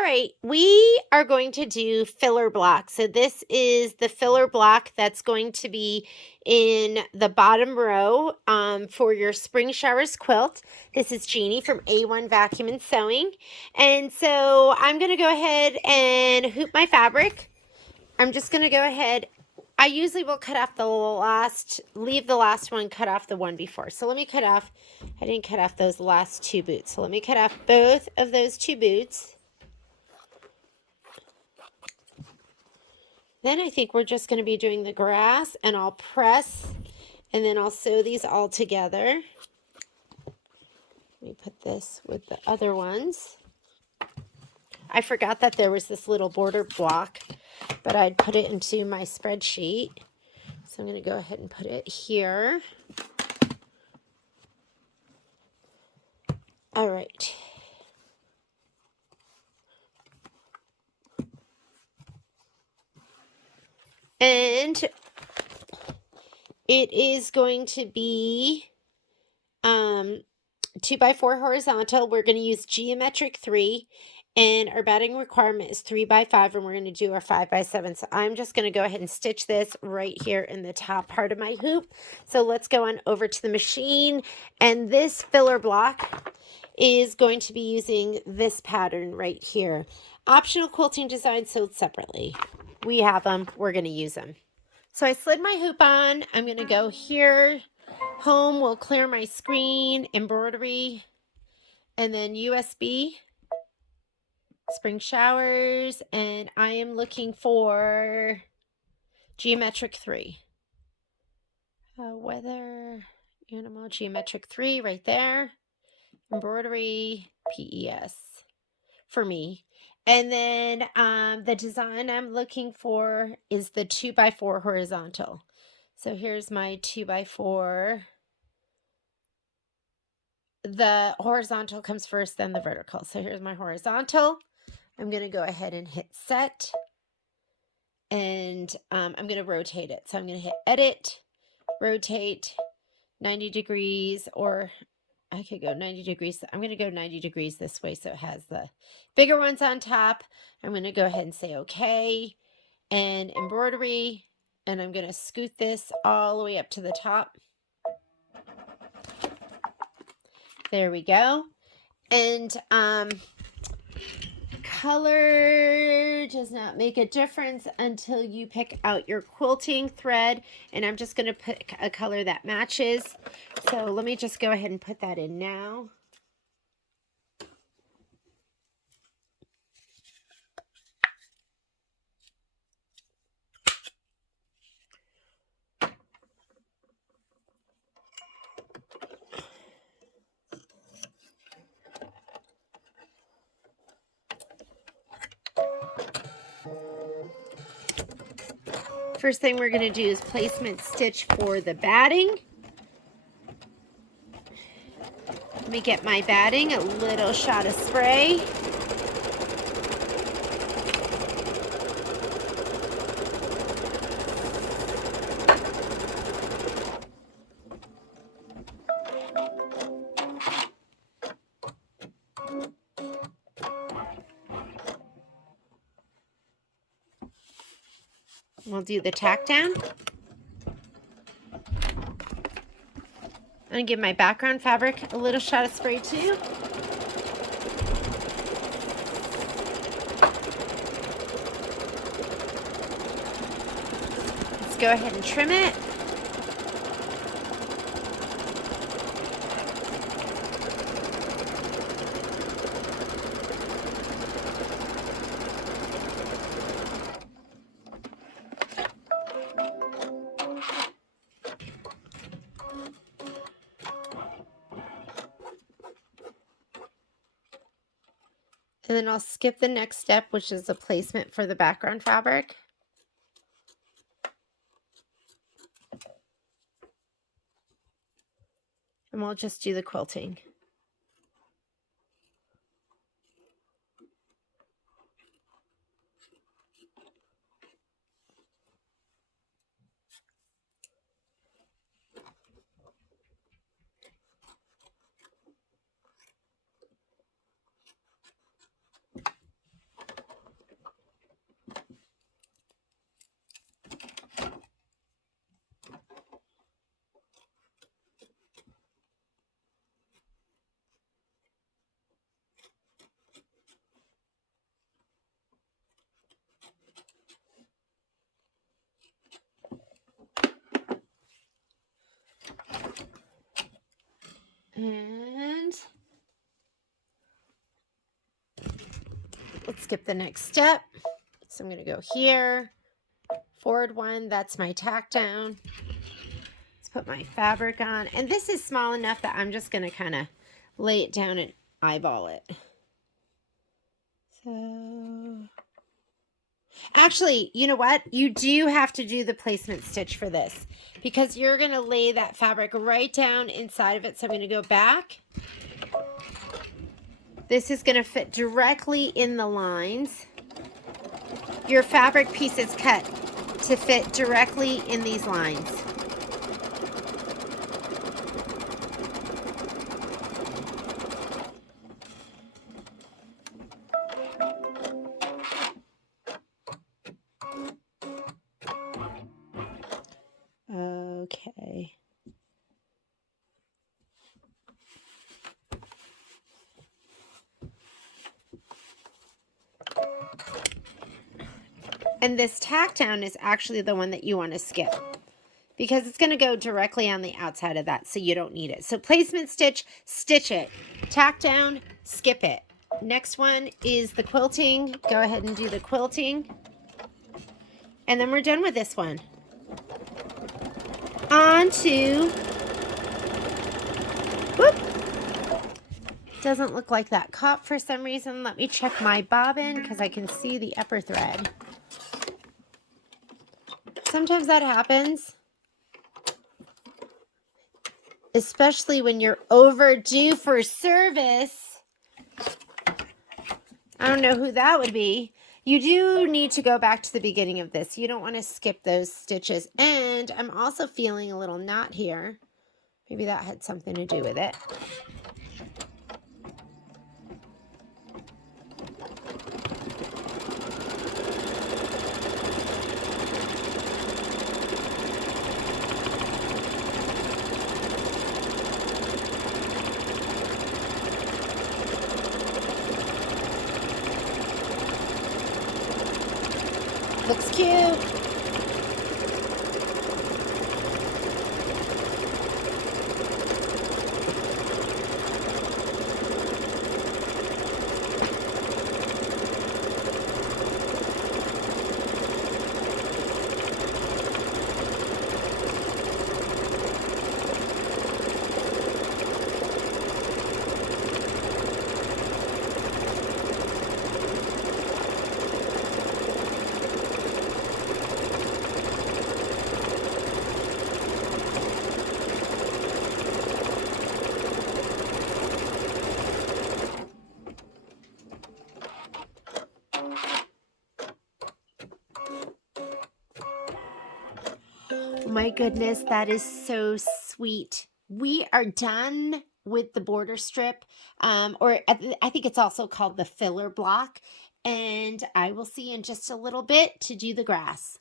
All right, we are going to do filler blocks. So this is the filler block that's going to be in the bottom row for your spring showers quilt. This is Jeannie from A1 Vacuum and Sewing. And so I'm going to go ahead and hoop my fabric. I'm just going to go ahead. I usually will cut off the last, leave the last one, cut off the one before. So let me cut off, I didn't cut off those last two boots. So let me cut off both of those two boots. Then I think we're just going to be doing the grass, and I'll press and then I'll sew these all together. Let me put this with the other ones. I forgot that there was this little border block, but I'd put it into my spreadsheet. So I'm going to go ahead and put it here. All right. And it is going to be 2x4 horizontal. We're going to use geometric 3, and our batting requirement is 3x5, and we're going to do our 5x7. So I'm just going to go ahead and stitch this right here in the top part of my hoop. So let's go on over to the machine, and this filler block is going to be using this pattern right here. Optional quilting design sold separately. We have them. We're going to use them. So I slid my hoop on. I'm going to go here. Home will clear my screen, embroidery, and then USB, spring showers, and I am looking for geometric 3. Weather, animal, geometric 3 right there. Embroidery, PES for me. And then the design I'm looking for is the 2x4 horizontal. So here's my 2x4. The horizontal comes first, then the vertical. So here's my horizontal. I'm going to go ahead and hit set. And I'm going to rotate it. So I'm going to hit edit, rotate 90 degrees, or I could go 90 degrees. I'm going to go 90 degrees this way so it has the bigger ones on top. I'm going to go ahead and say okay. And embroidery. And I'm going to scoot this all the way up to the top. There we go. And color does not make a difference until you pick out your quilting thread. And I'm just going to pick a color that matches. So let me just go ahead and put that in now. First thing we're going to do is placement stitch for the batting. Let me get my batting, a little shot of spray. We'll do the tack down. I'm going to give my background fabric a little shot of spray too. Let's go ahead and trim it. And then I'll skip the next step, which is the placement for the background fabric. And we'll just do the quilting. let's skip the next step. So I'm going to go here, forward one, that's my tack down. Let's put my fabric on. And this is small enough that I'm just going to kind of lay it down and eyeball it. So, actually, you know what? You do have to do the placement stitch for this because you're going to lay that fabric right down inside of it. So I'm going to go back. This is going to fit directly in the lines. Your fabric piece is cut to fit directly in these lines. Okay. And this tack down is actually the one that you want to skip because it's going to go directly on the outside of that, so you don't need it. So placement stitch, stitch it. Tack down, skip it. Next one is the quilting. Go ahead and do the quilting. And then we're done with this one. On to, whoop. Doesn't look like that caught for some reason. Let me check my bobbin because I can see the upper thread. Sometimes that happens, especially when you're overdue for service. I don't know who that would be. You do need to go back to the beginning of this. You don't want to skip those stitches. And I'm also feeling a little knot here. Maybe that had something to do with it. Looks cute. My goodness, that is so sweet. We are done with the border strip, or I think it's also called the filler block. And I will see you in just a little bit to do the grass.